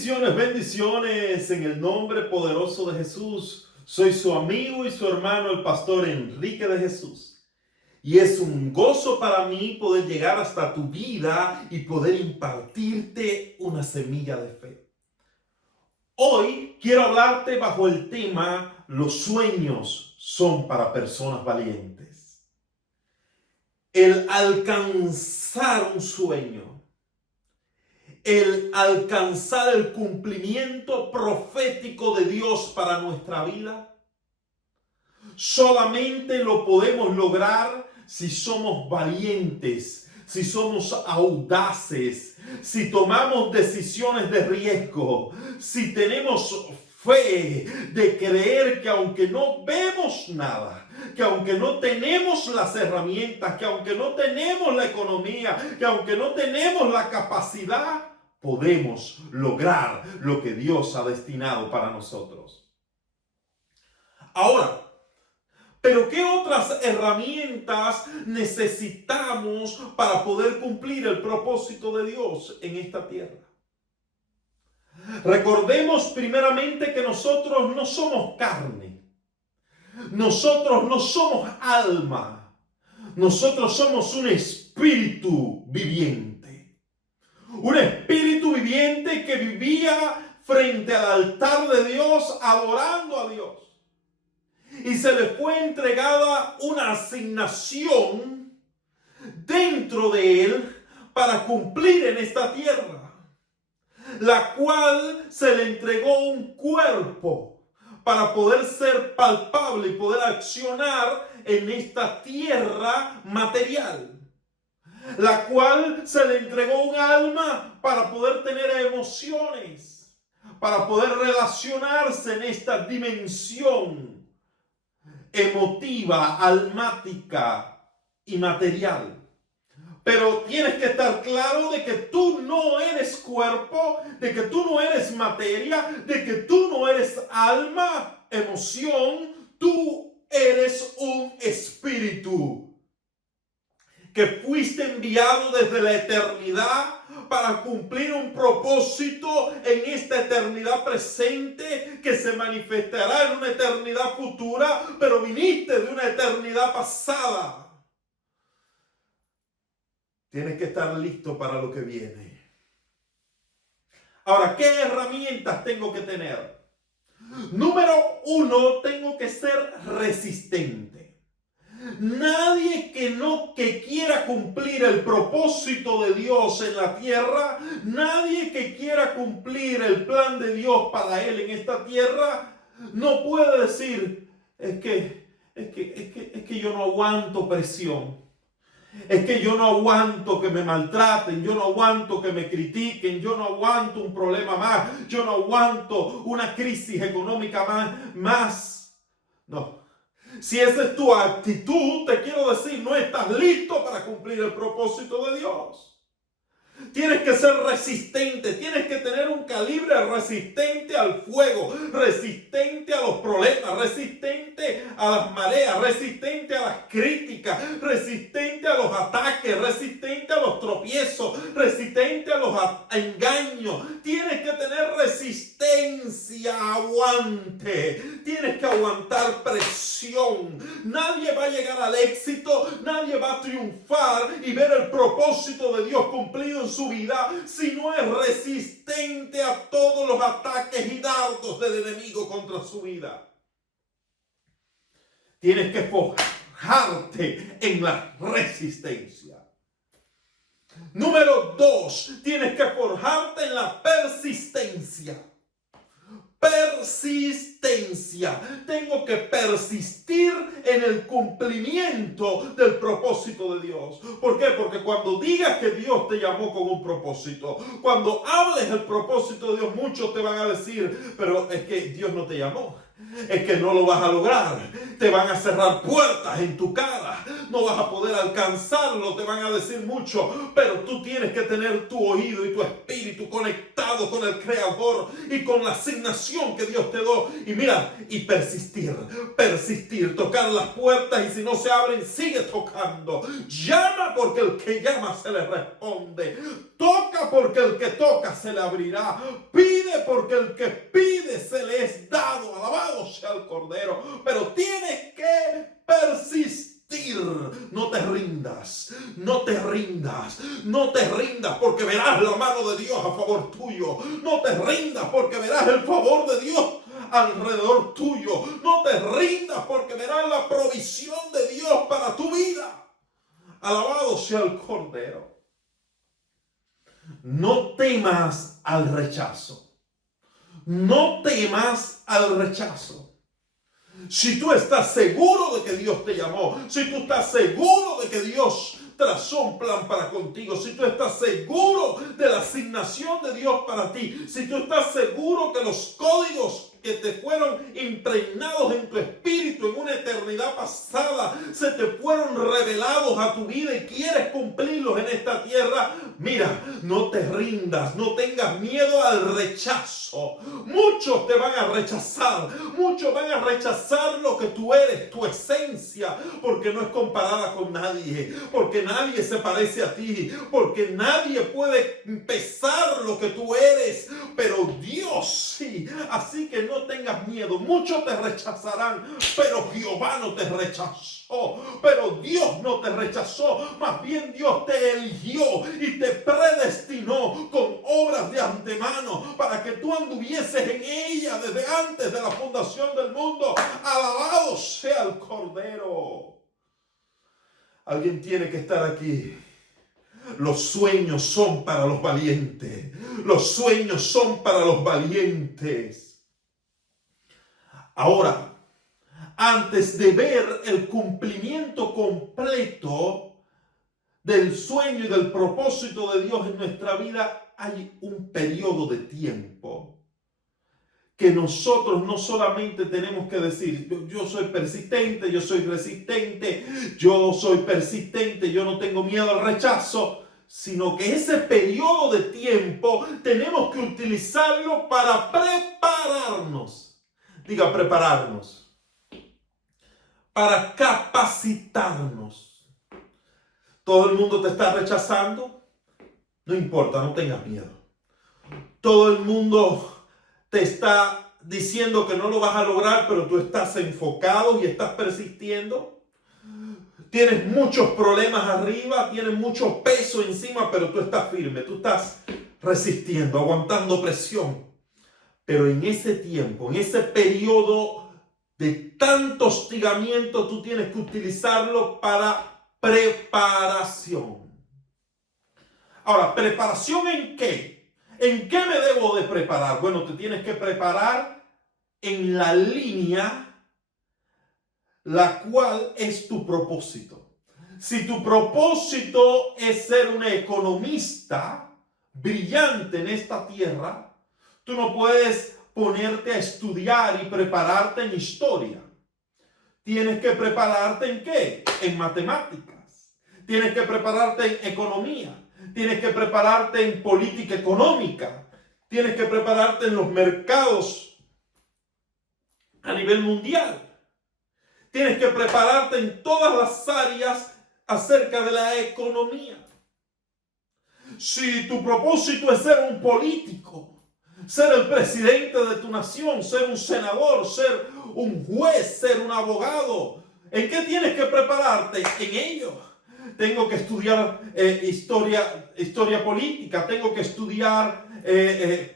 Bendiciones, bendiciones en el nombre poderoso de Jesús. Soy su amigo y su hermano, el pastor Enrique de Jesús. Y es un gozo para mí poder llegar hasta tu vida y poder impartirte una semilla de fe. Hoy quiero hablarte bajo el tema: los sueños son para personas valientes. El alcanzar un sueño, el alcanzar el cumplimiento profético de Dios para nuestra vida, solamente lo podemos lograr si somos valientes, si somos audaces, si tomamos decisiones de riesgo, si tenemos fe de creer que aunque no vemos nada, que aunque no tenemos las herramientas, que aunque no tenemos la economía, que aunque no tenemos la capacidad, podemos lograr lo que Dios ha destinado para nosotros. Ahora, ¿pero qué otras herramientas necesitamos para poder cumplir el propósito de Dios en esta tierra? Recordemos primeramente que nosotros no somos carne. Nosotros no somos alma. Nosotros somos un espíritu viviente. Un espíritu viviente que vivía frente al altar de Dios, adorando a Dios. Y se le fue entregada una asignación dentro de él para cumplir en esta tierra, la cual se le entregó un cuerpo para poder ser palpable y poder accionar en esta tierra material, la cual se le entregó un alma para poder tener emociones, para poder relacionarse en esta dimensión emotiva, almática y material. Pero tienes que estar claro de que tú no eres cuerpo, de que tú no eres materia, de que tú no eres alma, emoción. Tú eres un espíritu que fuiste enviado desde la eternidad para cumplir un propósito en esta eternidad presente que se manifestará en una eternidad futura, pero viniste de una eternidad pasada. Tienes que estar listo para lo que viene. Ahora, ¿qué herramientas tengo que tener? Número uno, tengo que ser resistente. Nadie que quiera cumplir el propósito de Dios en la tierra, nadie que quiera cumplir el plan de Dios para él en esta tierra, no puede decir, es que yo no aguanto presión. Es que yo no aguanto que me maltraten, yo no aguanto que me critiquen, yo no aguanto un problema más, yo no aguanto una crisis económica más. No. Si esa es tu actitud, te quiero decir, no estás listo para cumplir el propósito de Dios. Tienes que ser resistente, tienes que tener un calibre resistente al fuego, resistente a los problemas, resistente a las mareas, resistente a las críticas, resistente a los ataques, resistente a los tropiezos, resistente a los engaños. Tienes que tener resistencia, aguante, tienes que aguantar presión. Nadie va a llegar al éxito, nadie va a triunfar y ver el propósito de Dios cumplido en su vida si no es resistente a todos los ataques y dardos del enemigo contra su vida. Tienes que forjarte en la resistencia. Número 2, tienes que forjarte en la persistencia. Persistencia. Tengo que persistir en el cumplimiento del propósito de Dios. ¿Por qué? Porque cuando digas que Dios te llamó con un propósito, cuando hables el propósito de Dios, muchos te van a decir, pero es que Dios no te llamó. Es que no lo vas a lograr. Te van a cerrar puertas en tu cara. No vas a poder alcanzarlo. Te van a decir mucho. Pero tú tienes que tener tu oído y tu espíritu conectado con el Creador y con la asignación que Dios te dio. Y mira, y persistir. Tocar las puertas y si no se abren, sigue tocando. Llama porque el que llama se le responde. Toca porque el que toca se le abrirá. Pide porque el que pide se le es dado. Alabado sea el Cordero. Pero tienes que persistir. No te rindas, no te rindas, no te rindas porque verás la mano de Dios a favor tuyo. No te rindas porque verás el favor de Dios alrededor tuyo. No te rindas porque verás la provisión de Dios para tu vida. Alabado sea el Cordero. No temas al rechazo. No temas al rechazo. Si tú estás seguro de que Dios te llamó, si tú estás seguro de que Dios trazó un plan para contigo, si tú estás seguro de la asignación de Dios para ti, si tú estás seguro que los códigos que te fueron impregnados en tu espíritu en una eternidad pasada se te fueron revelados a tu vida y quieres cumplirlos en esta tierra, mira, no te rindas, no tengas miedo al rechazo. Muchos te van a rechazar, muchos van a rechazar lo que tú eres, tu esencia, porque no es comparada con nadie, porque nadie se parece a ti, porque nadie puede empezar lo que tú eres, pero Dios sí. Así que no tengas miedo. Muchos te rechazarán, pero Jehová no te rechazó. Pero Dios no te rechazó. Más bien Dios te eligió y te predestinó con obras de antemano para que tú anduvieses en ella desde antes de la fundación del mundo. Alabado sea el Cordero. Alguien tiene que estar aquí. Los sueños son para los valientes. Los sueños son para los valientes. Ahora, antes de ver el cumplimiento completo del sueño y del propósito de Dios en nuestra vida, hay un periodo de tiempo que nosotros no solamente tenemos que decir, yo soy persistente, yo soy resistente, yo soy persistente, yo no tengo miedo al rechazo, sino que ese periodo de tiempo tenemos que utilizarlo para prepararnos. Diga, prepararnos. Para capacitarnos. Todo el mundo te está rechazando. No importa, no tengas miedo. Todo el mundo te está diciendo que no lo vas a lograr, pero tú estás enfocado y estás persistiendo. Tienes muchos problemas arriba, tienes mucho peso encima, pero tú estás firme, tú estás resistiendo, aguantando presión. Pero en ese tiempo, en ese periodo de tanto hostigamiento, tú tienes que utilizarlo para preparación. Ahora, ¿preparación en qué? ¿En qué me debo de preparar? Bueno, te tienes que preparar en la línea la cual es tu propósito. Si tu propósito es ser un economista brillante en esta tierra, tú no puedes ponerte a estudiar y prepararte en historia. Tienes que prepararte ¿en qué? En matemáticas. Tienes que prepararte en economía. Tienes que prepararte en política económica. Tienes que prepararte en los mercados a nivel mundial. Tienes que prepararte en todas las áreas acerca de la economía. Si tu propósito es ser un político, ser el presidente de tu nación, ser un senador, ser un juez, ser un abogado, ¿en qué tienes que prepararte? En ello. Tengo que estudiar historia política, tengo que estudiar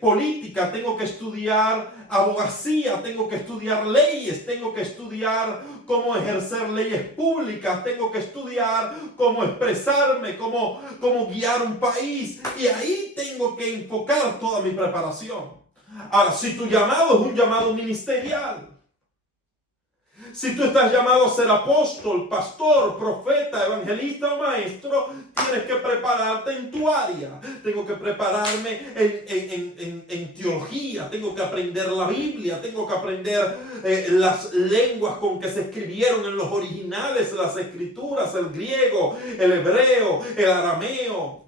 política, tengo que estudiar abogacía, tengo que estudiar leyes, tengo que estudiar cómo ejercer leyes públicas, tengo que estudiar cómo expresarme, cómo guiar un país, y ahí tengo que enfocar toda mi preparación. Ahora, si tu llamado es un llamado ministerial, si tú estás llamado a ser apóstol, pastor, profeta, evangelista o maestro, tienes que prepararte en tu área. Tengo que prepararme en teología, tengo que aprender la Biblia, tengo que aprender las lenguas con que se escribieron en los originales, las escrituras, el griego, el hebreo, el arameo.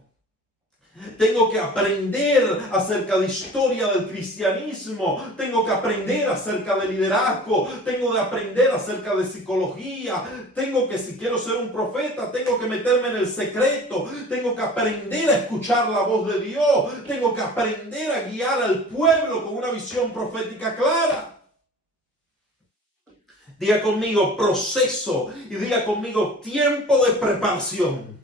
Tengo que aprender acerca de historia del cristianismo. Tengo que aprender acerca de liderazgo. Tengo que aprender acerca de psicología. Tengo que, si quiero ser un profeta, tengo que meterme en el secreto. Tengo que aprender a escuchar la voz de Dios. Tengo que aprender a guiar al pueblo con una visión profética clara. Diga conmigo proceso y diga conmigo tiempo de preparación.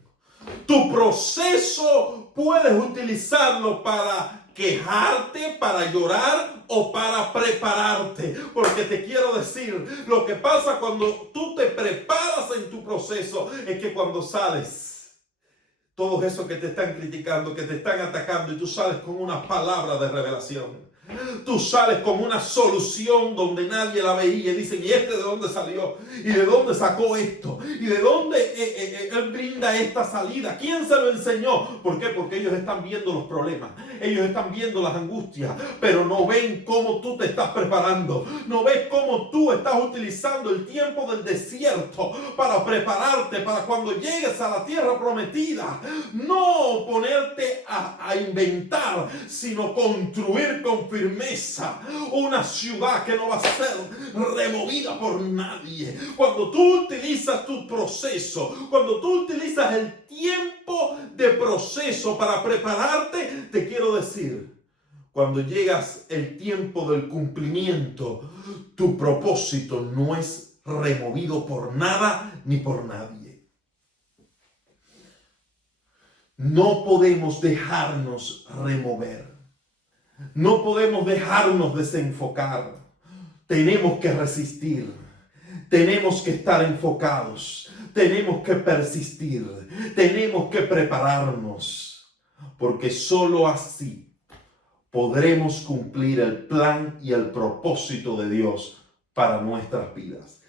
Tu proceso puedes utilizarlo para quejarte, para llorar o para prepararte. Porque te quiero decir, lo que pasa cuando tú te preparas en tu proceso es que cuando sales, todos esos que te están criticando, que te están atacando, y tú sales con una palabra de revelación. Tú sales con una solución donde nadie la veía y dicen, ¿y este de dónde salió? ¿Y de dónde sacó esto? ¿Y de dónde él brinda esta salida? ¿Quién se lo enseñó? ¿Por qué? Porque ellos están viendo los problemas, ellos están viendo las angustias, pero no ven cómo tú te estás preparando, no ves cómo tú estás utilizando el tiempo del desierto para prepararte para cuando llegues a la tierra prometida. No ponerte a inventar, sino construir con firmeza una ciudad que no va a ser removida por nadie. Cuando tú utilizas tu proceso, cuando tú utilizas el tiempo de proceso para prepararte, te quiero decir, cuando llegas el tiempo del cumplimiento, tu propósito no es removido por nada ni por nadie. No podemos dejarnos remover. No podemos dejarnos desenfocar. Tenemos que resistir. Tenemos que estar enfocados. Tenemos que persistir. Tenemos que prepararnos. Porque solo así podremos cumplir el plan y el propósito de Dios para nuestras vidas.